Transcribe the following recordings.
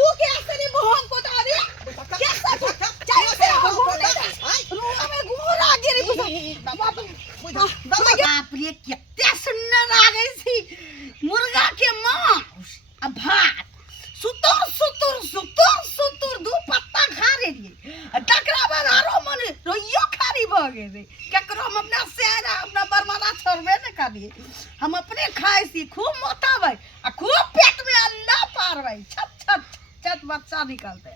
तू कैसे रे मोहन को तारे कैसे तू चाहिए से रूम में घूर आ गिरी बाप रे कितने सुंदर आ गई थी मुर्गा के मांस अब भात सुतुर सुतुर सुतुर सुतुर दो पत्ता खा रही टकरा बाजारो मन रोइयो खारी भ गए रे केकरो हम अपना सेहरा अपना बरमाना छोड़बे न करिए हम अपने खाए सी खूब मोटाबै आ खूब पेट में अंडा पारबै छत छत छत बच्चा निकलते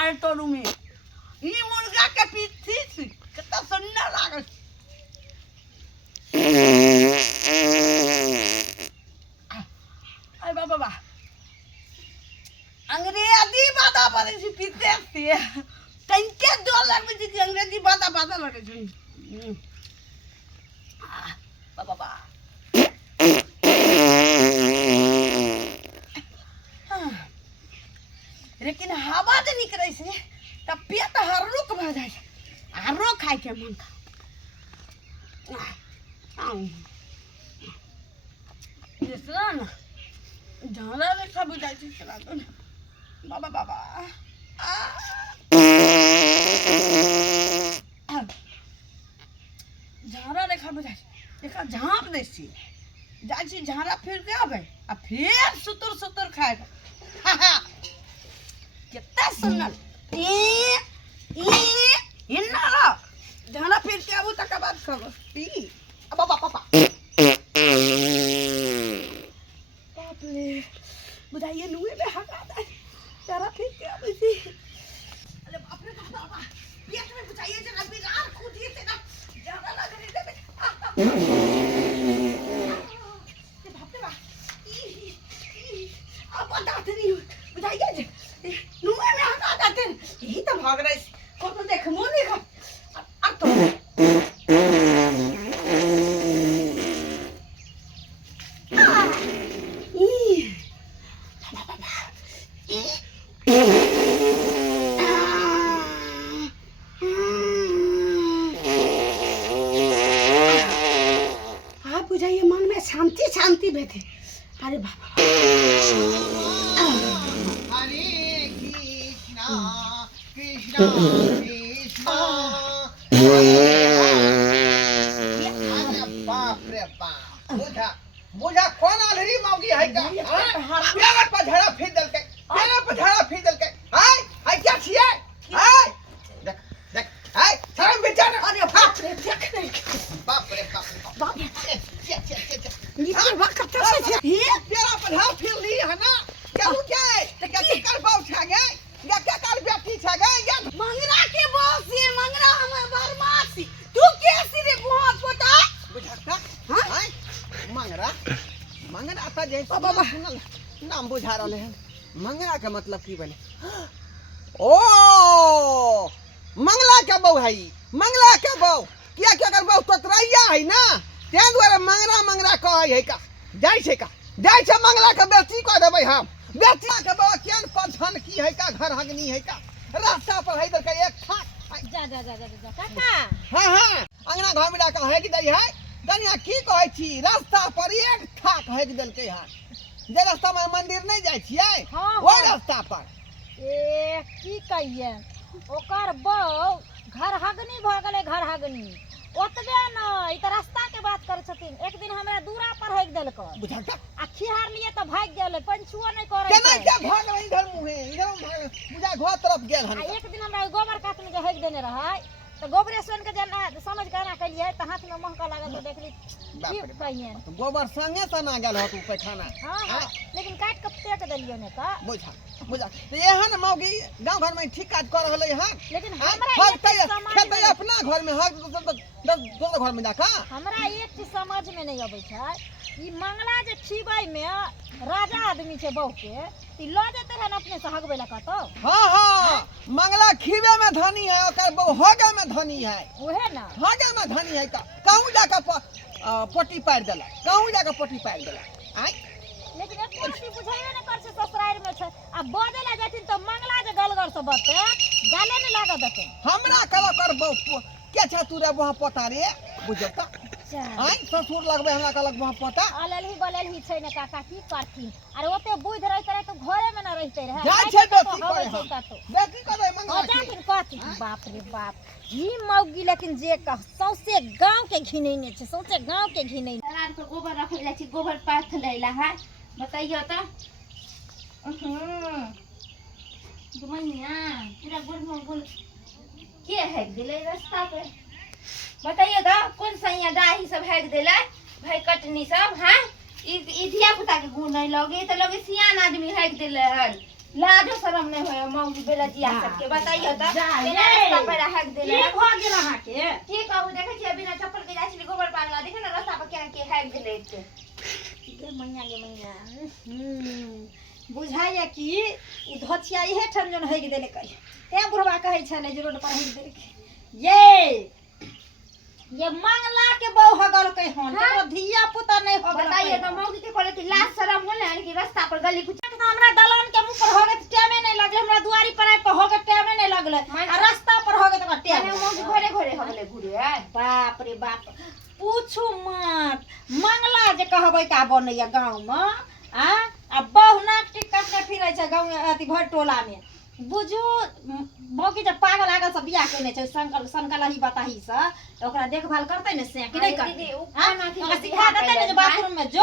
आए तो रूमे ई मुर्गा के पीठी थी कितना सुंदर लागल आई बाबा अंग्रेजी बाता पड़े छी पीते थी तंके $1 में जी अंग्रेजी बाता बाता लगे छी बाबा लेकिन हवा जे निकले से तब पेट हरुक भ जाय आरो खाय के मन जैसन झाड़ा रेखा बुझाई थी चला दो बाबा बाबा झाड़ा रेखा बुझाई देखा झाँप दे सी जाय छी झाड़ा फिर के आबे आ फिर सुतुर सुतुर खाए कितना सुंदर इन्ना झाड़ा फिर के आबू तक बाद खबर पी बाबा पापा बाप रे बुझाइए नुए में हका दे झाड़ा फिर के आबू सी अरे बाप रे बाबा पेट में बुझाइए जरा बिरार कूदिए से ना झाड़ा लग रही है ये बाप रे बा अब बताते नहीं बुझाइए नुए में हका देते यही तो भाग रहे को तो देख मुंह देखो अब तो आप बुझाइए मन में शांति शांति बैठे अरे बाबा हरे कृष्णा कृष्णा कृष्णा अरे बाप रे बाप बुझा कौन आलरी मौगी है का पेड़ पर झड़ा फेंक दलके पेड़ पर झड़ा फेंक दलके हाय हाय क्या छिए हाय देख देख हाय शर्म बेचारा अरे बाप रे देख नहीं बाप रे बाप बाप रे चे नीचे वक्त से ये तेरा पर हाथ फिर ली है ना क्या हो क्या है क्या कर पाऊ छा गए या क्या कर बेटी छा गए या मंगरा के बॉस ये मंगरा हमें बरमासी तू कैसी रे बहुत पता बुझाता हां मंगरा मंगरा आता जे बाबा सुनल नाम बुझा रहले हैं मंगरा का मतलब की बने ओ मंगला के बहू है मंगला के बहू क्या क्या कर बहू तोतरैया है ना ते द्वारा मंगरा मंगरा कहै है का जाय छे मंगला के बेटी कह देबै हम बेटी के बहू केन पछन की है का घर हगनी है का रास्ता पर है इधर का एक ठाक जा काका हां अंगना घर में डाका है कि दई है कनिया की कहै छी रास्ता पर एक ठाक है कि देलकै है जे रास्ता में मंदिर नहीं जाय छियै ओइ रास्ता पर ए की कहिए ओकर बहू घर हगनी भ गेलै घर हगनी ओतबे नहीं त रास्ता के बात करे छथिन एक दिन हमरा दूरा पर हेक देलकै बुझाता आ खिहार लिए त भाग गेलै पंछुओ नहीं करे केना क्या भाग इधर मुहे इधर बुझा घर तरफ गेल हन एक दिन हमरा गोबर काट में जे हेक देने रहै तो गोबरे सोन के जना समझ के ना कलिए त हाथ में महका लागल तो देखली की कहिए तो गोबर संगे सना गेल हो तू पैखाना हां लेकिन काट के फेंक देलियो ने का बुझा तो एहन मौगी गांव घर में ठीक काज कर रहले हन लेकिन हमरा खेत अपना घर में हक दोसर घर में जाका हमरा एक चीज समझ में नहीं आबै छै ई मंगला जे खीबै में राजा आदमी छै बहू के ई ल जेते रहन अपने से हगबै ला कतो हां मंगला खीबे में धनी है ओकर बहू हगे में धनी है ओहे ना हगे में धनी है का कहूं जाका पट्टी पार देला कहूं जाका पट्टी पार देला आई लेकिन एक चीज बुझाइए न कर छै ससुराल में छै आ बजे ला जाथिन तो मंगला जे गलगर से बते गाले ने लाग देते हमरा कल कर बहू के छ तू रे वहां पता रे बुझता आइ ससुर लगबे हमरा कहलक वहां पता बलल ही छै ने काका की करथिन अरे ओते बुझ रहत रहे तो घरे में न रहते रहे जाय छै बेटी करे हम बेटी करे मंगला जाथिन कहथिन बाप रे बाप ई मौगी लेकिन जे कह सौसे गांव के घिनैने छै सौसे गांव के घिनैने दलान पर गोबर रखैला छी गोबर पाथ लैला है बताइयो त दुमैया पूरा गुड़ के है दिले रास्ता पे बताइयो त कौन सैया डाही सब हैक देले भाई कटनी सब हैं ई धिया पुता के गुण नहीं लगे त लगे सियान आदमी हैक देले हन लाजो शरम नहीं होय मौगी बेलजिया सब के बताइयो त केना रास्ता पे हैक देले की भ गेल अहाँ के की कहू देखे छी बिना चप्पल के जाछली गोबर पागला देखे ना रास्ता पर के हैक देले के गे मैया बुझाइए कि ई धोतिया इहे ठन जन हैक देले कहि ते बुढ़वा कहै छले जे रोड पर हैक देले ये मंगला के बहु हगल के हन तो धिया पुता नहीं हगल बताइए तो मौगी के कहले कि लाज शरम होले कि रास्ता पर गली कुछ तो हमरा दलान के मुंह पर होगे टाइमे नहीं लगले हमरा दुआरी पर आइ पर होगे टाइमे नहीं लगले आ रास्ता पर होगे तो टाइम मौगी घरे घरे हगले घुरे बाप रे बाप पूछू मत मंगला जे कहबै का बनैया गांव में आ बहु नाक टिकट के फिरै छै गांव अथी भर टोला में बुझू मौगी जब पागल आगल सब बियाह केने छै संकल ही बताही से तो ओकरा देखभाल करतै ने से कि नहीं करतै दीदी उ खाना ओकरा सिखा देतै ने जे बाथरूम में जो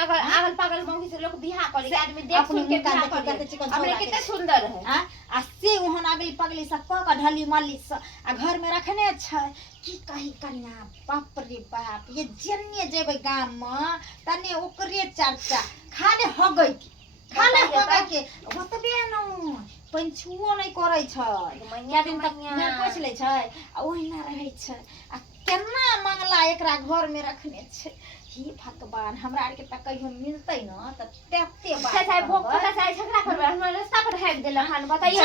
अगर आगल पागल मौगी से लोग बियाह करे आदमी देख सुन के बियाह करे हमरे कितना सुंदर है आ से ओहन अगली पगली सब क के ढली मल्ली से आ घर में रखने छै की कही कन्या बाप रे बाप ये जन्ने जेबै गाम में तने ओकरे चर्चा खाले हगै खाले हगै के ओतबे न पंछुओ नहीं करे छै क्या दिन तक मैं पोछ ले छै आ ओहिना रहै छै आ केना मंगला एकरा घर में रखने छै हे भगवान हमरा आर के त कहियो मिलतै न त तेते बात चाहे भोग पता चाहे झगड़ा करबे हमरा रास्ता पर हैक देला हन बताइए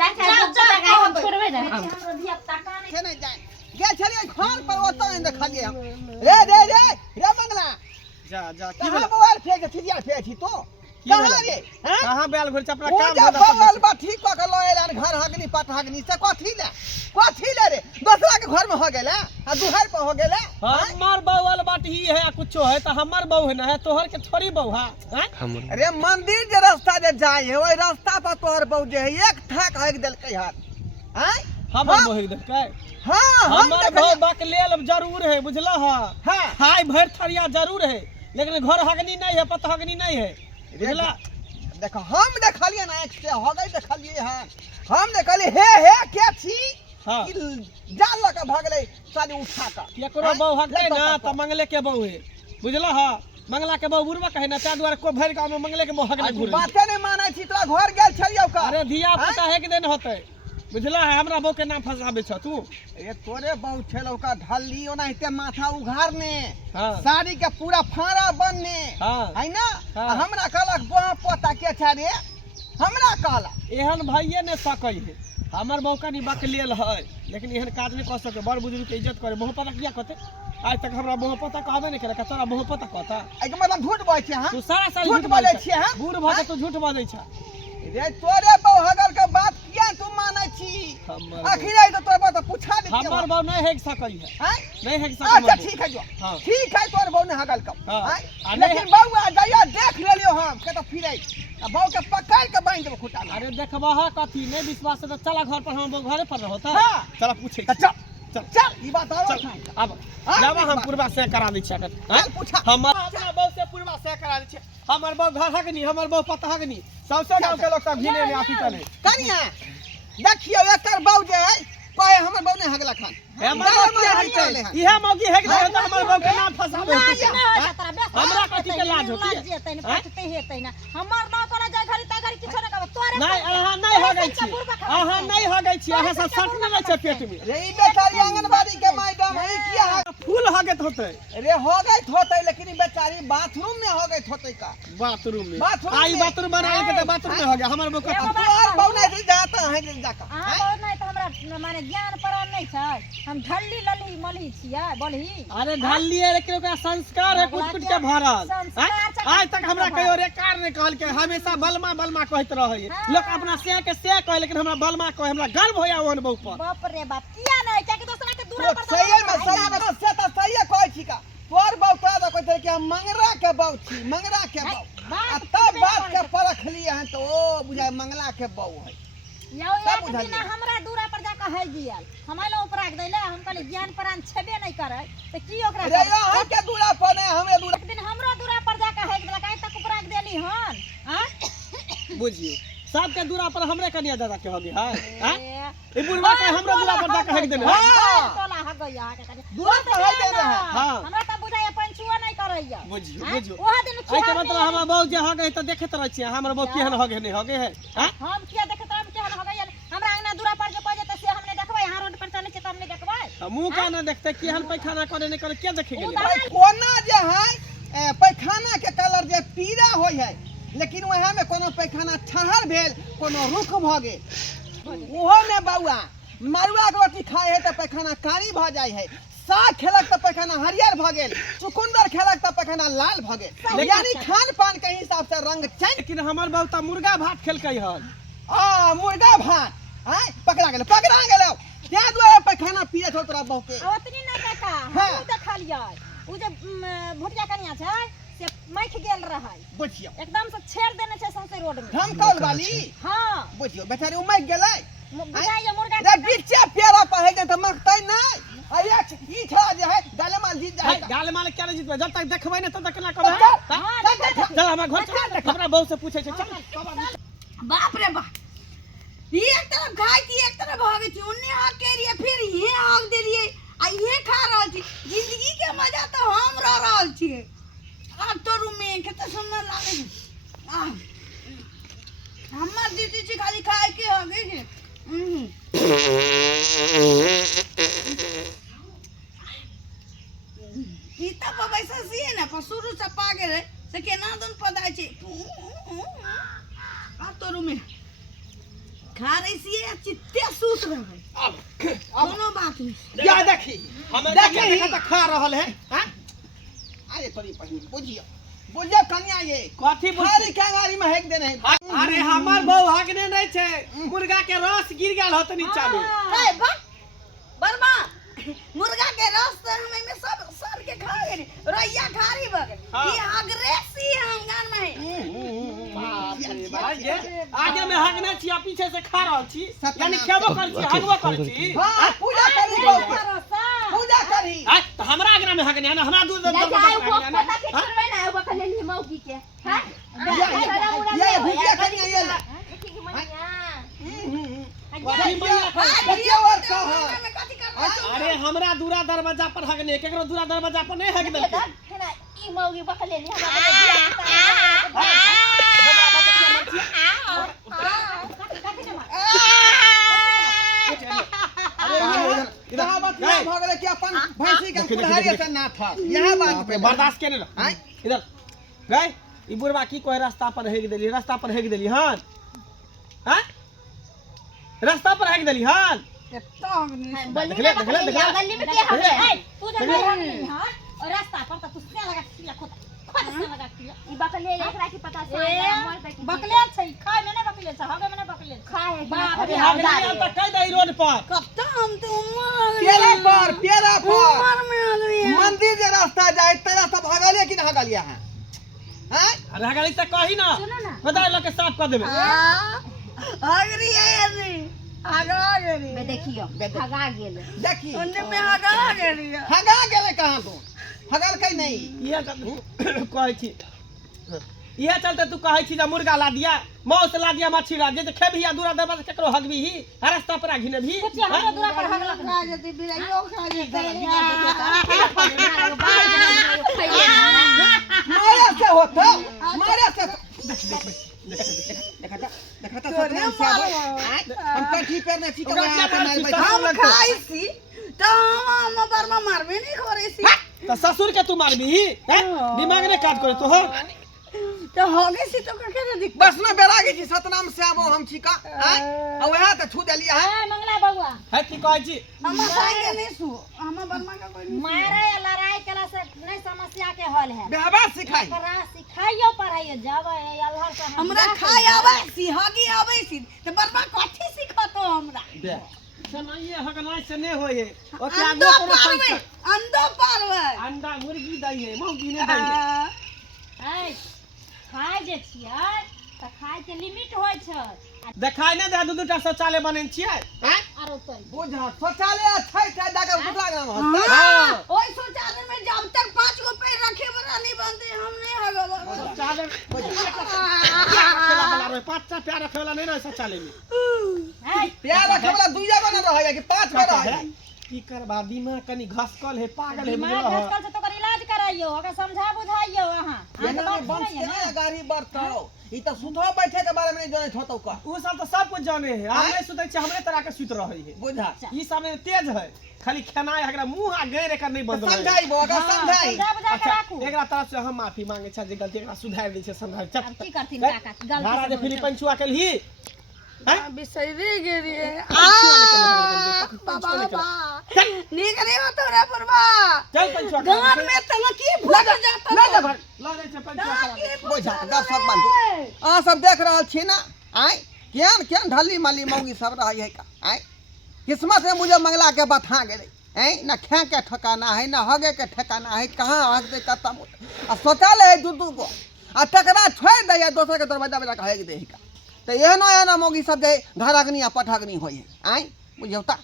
जा चाहे भोग पता गाय हम छोड़बे ना हम हमरा धिया ताका नहीं के नहीं जाय गे छलिए घर पर ओतो नहीं देखलिए हम रे मंगला जा की मोबाइल फेंक थिया फेंकी तो कहां रे हैं कहां बैल घर चपरा वो काम जब धंधा बगल बा ठीक क के लए घर हगनी पट हगनी से कथी ले रे दूसरा के घर में हो गेले आ दुहर पर हो गेले हमार बउल बात ही है कुछो है तो हमर बहू है ना है तोहर के थोड़ी बहू है अरे मंदिर जे रास्ता जे जाय है ओई रास्ता पर तोहर बहू जे है एक ठाक हग देलकै हां हैं हमर बहू देलकै हां हम हमर बहू बक लेल जरूर है बुझला हां हाय भर थरिया जरूर है लेकिन घर हगनी नहीं है पत हगनी नहीं है बुझला देखो हम देखलिए ना एक से हो गई देखलिए हम देखलिए हे के छी हां जाल लगा भागले साली उठा का केकरो बहू हगते ना त मंगले के बहू है बुझला हां मंगला के बहू बुरबा कहे ना ता द्वारा को भर गांव में मंगले के बहू हगने घुरे बाते नहीं मानै छी तोरा घर गेल छलियौ का अरे धिया पुता है के दिन होते बुझला है हमरा बहू के नाम फसाबे छ तू ए तोरे बहू छलौ का ढल्ली ओनाहिते माथा उघारने हां साड़ी के पूरा फाड़ा बनने हां है ना हाँ। हमरा कहलक बह पोता के छ रे हमरा कहला एहन भाइये ने सकै है हमर बहू कनी बक लेल है लेकिन एहन काज नहीं कर सके बड़ बुजुर्ग के इज्जत करे मोह पता किया कहते आज तक हमरा मोह पता कहबे नहीं करे तोरा मोह पता कहता एके मतलब झूठ बोलै छी हां तू सारा साल झूठ बोलै छी हां बूढ़ भऽ तू झूठ बाजै छ रे तोरे बहू हगल के बात किया तू मानै छी हमर आखिर आई तो तोर बात पूछा दे हमर बहू नहीं हेक सकै है हैं नहीं हेक सकै अच्छा ठीक है जो हां ठीक है तोर बहू ने हगल कब हाँ। हैं आ नहीं लेकिन बहू आ गया देख लेलियो हम के तो फिरै आ बहू के पकड़ के बांध देबो खुटा में अरे देखबा है कथी नहीं विश्वास है तो चला घर पर हम घरे पर रहता हाँ। चला पूछे तो चल ई बात और चल अब जावा हम पूर्वा से करा दै छी अगर चल पूछा हमर अपना बहू से पूर्वा से करा दै छी हमर बहू घर हगनी हमर बहू पता हगनी सबसे गांव के लोग सब घिने में आफी चले कनिया देखियो एकर बहू जे है पाए हमर बहू ने हगला खान हमर बहू इहे मौगी हेक दे तो हमर बहू के नाम फसाबे हमरा कथी के लाज होती है जेतै न पटते हेतै न हमर न करे जाय घरी ता घरी किछो न कहब तोरे नहीं अहाँ नहीं हगै छी अहाँ नहीं हगै छी अहाँ सब सट नहीं छै पेट में रे ई बेचारी आंगनबाड़ी के मैडम है किया फूल हगत होते रे हो गई होतै लेकिन ई बेचारी बाथरूम में हो गई होतै का बाथरूम में बाथरूम आई में। बाथरूम बना के तो बाथरूम में हो गया हमर बहू का तोर बहू ने जाता है जाका अहाँ बहुत नहीं तो हमरा माने ज्ञान परान नहीं छै हम ढल्ली लल्ली मलही छियै बोलही अरे ढाल लिए लेकिन ओकरा संस्कार है कुछ कुछ के भरल आज तक हमरा कहियो रेकार नहीं कहल के हमेशा बलमा बलमा कहत रहे लोग अपना से के से कहे लेकिन हमरा बलमा कहे हमरा गर्व होया ओहन बहू पर बाप रे बाप किया नहीं क्या कि दोसरा के दूरा पर सही में से तो सही कहै छी का तोर बौका द कहै कि हम मंगरा के बौ छी मंगरा के बौ आ तब बात के परख लिए हैं तो ओ बुझाय मंगला के बौ है यौ एक दिन हमरा दूरा पर जाके है दियल हमारे ऊपर राख देले हम कहले ज्ञान प्राण छेबे नहीं करे तो की ओकरा रे यहाँ के दूरा पर नहीं हमें दूरा एक दिन हमरो दूरा पर जाके है देला काहे तक ऊपर राख देली हन हां बुझियो सबके दूरा पर हमरे कनिया दादा के होगी हां हां ई बुढ़वा के हमरे दूरा पर जाके हक देले हां टोला हक गया के दूरा पर है देले है हां हमरा त बुझाय पंचुआ नहीं करैया बुझियो ओहा दिन आई के मतलब हमरा बहु जे हगे त देखत रहै छी हमर बहु केहन हगे नहीं हगे है हां हम किया देखत हम केहन हगै हमरा अंगना दूरा पर जे पजे त से हमने देखबै यहाँ रोड पर चले छै त हमने देखबै मुंह का ना देखते केहन पैखाना करे नहीं करे के देखे गेले कोना जे है पैखाना के कलर जे पीला होय है लेकिन वहाँ में कोनो पैखाना ठहर भेल कोनो रुख भ गेल ओहो में बौआ मरुआ के रोटी खाए है त पैखाना कारी भ जाय है साग खेलक त पैखाना हरियर भ गेल चुकुंदर खेलक त पैखाना लाल भ गेल यानी खान पान के हिसाब से रंग चेंज लेकिन हमर बहु त मुर्गा भात खेलकै हन मुर्गा भात हैं पकड़ा गेल त्या दुआरे पैखाना पिए छौ तोरा बहु के ओतनी नहीं काका हाँ। हम देखलियै उ जे भुटिया कनिया छै से मैख गेल रहै बुझियो एकदम से छेड़ देने छै सौंसे रोड में धमकौल वाली हां बुझियो बेचारी उमैक गेलै बुझाइए मुर्गा रे बिच्चे पेरा पर है त मरतै नहीं अरे ई छा जे है गाले माल जीत जाए गाल माल क्या जीतबे जब तक देखबै नहीं तब तक ना करबै चल हमरा घर चल हमरा बहु से पूछे छै चल बाप रे बाप एक तरफ खाई थी एक तरफ भागे थी उन्ने हाथ के लिए फिर ये हाथ दे लिए आ ये खा रहल थी जिंदगी के मजा तो हम रह रहल छी अब तो रूम में कितना सुंदर लागे छै हमर दीदी छी खाली खाए के हगे छै ई त पैसा सिए ना पर शुरू से पा गेले से केना दन पदाय छै अब तो रूम में खा रही सी चित्ते सूत रहे कोनो बात नहीं या देखी हम देखी त खा रहल है हां अरे तोरी पहिन बुझियो कन्या ये कथी खाली कंगारी में हेक देने अरे हमर बहु हगने नहीं छै मुर्गा के रस गिर गेल होत नीचा में ए बर्मा मुर्गा के रस से हम में सब सर के खा गए रैया खारी बगे ई अग्रेसी हम गान में आगे में हगने छी आ पीछे से खा रहल छी यानी खेबो कर छी हगबो कर छी हां पूजा करी पूजा करी आ त हमरा आगना में हगने ना हमरा दूध पता के करबै ना ओ बकले ली मौगी के हां ये भुजिया कन्या ये ले देखी मैया कथी मैया ये और का है अरे हमरा दूरा दरवाजा पर हगने केकरो दूरा दरवाजा पर नहीं हग देलकै ना ई मौगी बकले ली हमरा इधर मतलब भगले कि अपन भैंसी के कुल्हाड़ी से ना था यह बात पे बर्दाश्त केने रह इधर गए ई बुढ़वा की कोई रास्ता पर हेग देली रास्ता पर हेग देली हन हैं रास्ता पर हेग देली हन देखले गली में के हवे तू जब रहनी हां और रास्ता पर त तू से लगा किया खोद से लगा किया ई बकले एकरा की पता से मर तक बकले छै खाए में नहीं बकले छै हगे में नहीं बकले खाए बाप रे हग देली हम त कह दई रोड पर कब तो हम तो उमर पेरा पर उमर में आ गई मंदिर के रास्ता जाए तेरा सब हगले कि ना हगलिया है हैं अरे हगली त कही ना सुनो ना बता ल के साफ कर देबे अगरी है रे आगा गरी बे देखियो भगा गेल देखी उन्ने में आगा गरी हगा गेले कहां तू हगल कहीं नहीं ये कहै छी ये चलते तू कहै छी जे मुर्गा ला दिया मौस ला दिया मछली ला दिया जे खेबी या दूरा दरवाजा केकरो हगबी ही रास्ता पर घिने भी कुछ हमरा दूरा पर हगला खा जती बिलाइयो खा जती मारे से होता मारे से देखा सतनाम से हम कठी पर ने चिकन हम खाई सी तो हम बर्मा मारबे नहीं करे सी त ससुर के तू मारबी हैं दिमाग ने काज करे तो हो तो होगे सी तो के ना दिख बस में बेरा गई सतनाम से आबो हम छिका हैं और वहां त छू देलिया है मंगला बउआ है की कहै छी हम खाएंगे नहीं सु हम बर्मा का कोई नहीं मारे या लड़ाई कला से नहीं समस्या के हल है बेहबा सिखाई करा सिखाइयो पढ़ाइयो जावे अल्लाह से हमरा खाए आवे सी हगी आवे सी तो बर्मा कथि सिखतो हमरा दे सनाइए हगनाइ से नहीं होए ओके अंडो आगो कोनो पारवे संस्कार अंडो पारवे अंडा मुर्गी दै है मौगी ने दै है है खाय जे छियै त खाय के लिमिट होय छै देखाई नहीं दे दू टा शौचालय बने छियै हैं आरो तो बुझा शौचालय छै छै जाके कुतला गांव होता हाँ ओई शौचालय में जब तक 5 गो पैर रखे वाला नहीं बनते हम नहीं हगब शौचालय रखेला वाला रहे 5 टा प्यार रखे वाला नहीं रहे शौचालय में है प्यार रखे वाला 2 जगह न रहे कि 5 गो रहे की करबा दिमाग कनी घसकल है पागल है दिमाग बुझलो आजकल से तो कर इलाज कराइयो ओकरा समझा बुझाइयो अहाँ एना में बंस के ना गाड़ी बढ़तौ ई त सुतो बैठे के बारे में नहीं जानत होतौ का उ सब तो सब कुछ जाने है हम नहीं सुते छी हमरे तरह के सुत रहे है बुझा ई सब में तेज है खाली खेनाई एकरा मुंह आ गैर एकर नहीं बंद समझाई बोगा समझाई समझा बुझा के अच्छा राखू एकरा तरफ से हम माफी मांगे छ जे गलती एकरा सुधार दै छै समझा अब चल की करथिन काका घरा गलती जे से फिलिपन छुआ के ली हैं बिसरे गेली पंचुआ बाबा निकल बा निकरे हो तोरा परबा चल पंचुआ गांव में तन की फूट जाता ना जा घर ला दे छै पंचुआ करा बुझा दर्शक बंधु अहाँ सब देख रहल छी ना आय केहन केहन ढली मली मौगी सब रही है का आय किस्मत में मुझे मंगला के बता गेले ऐ ना खे के ठिकाना है ना हगे के ठिकाना है कहाँ हगते खत्म आ शौचालय है दू गो आ टकरा छोड़ दे या दोसर के दरवाजा बजा के हग दे का तो एहनो एहनो मौगी सब जे घर अग्नि आ पट अग्नि होय है आय बुझौता